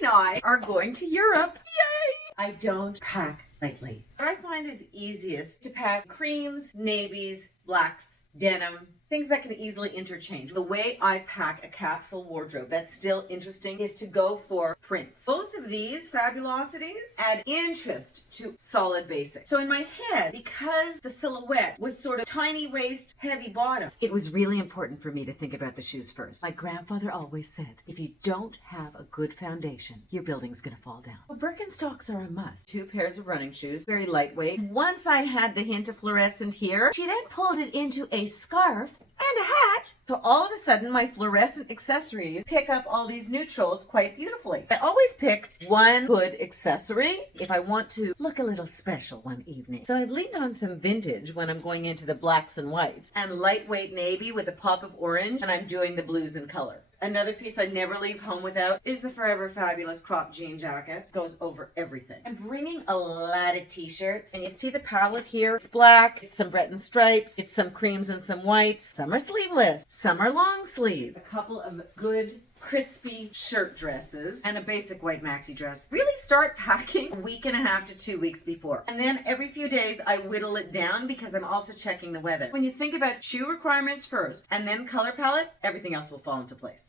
and I are going to Europe. Yay! I don't pack lightly. What I find is easiest to pack creams, navies, blacks, denim, things that can easily interchange. The way I pack a capsule wardrobe that's still interesting is to go for prints. Both of these fabulosities add interest to solid basics. So in my head, because the silhouette was sort of tiny waist, heavy bottom, it was really important for me to think about the shoes first. My grandfather always said, if you don't have a good foundation, your building's gonna fall down. Well, Birkenstocks are a must. 2 pairs of running shoes, very lightweight. Once I had the hint of fluorescent here, she then pulled it into a scarf and a hat. So all of a sudden, my fluorescent accessories pick up all these neutrals quite beautifully. I always pick one good accessory if I want to look a little special one evening. So I've leaned on some vintage when I'm going into the blacks and whites, and lightweight navy with a pop of orange, and I'm doing the blues in color. Another piece I never leave home without is the Forever Fabulous crop jean jacket. Goes over everything. I'm bringing a lot of t-shirts, and you see the palette here. It's black, it's some Breton stripes, it's some creams and some whites. Some are sleeveless, some are long sleeve. A couple of good crispy shirt dresses and a basic white maxi dress. Really start packing a week and a half to 2 weeks before. And then every few days I whittle it down because I'm also checking the weather. When you think about shoe requirements first and then color palette, everything else will fall into place.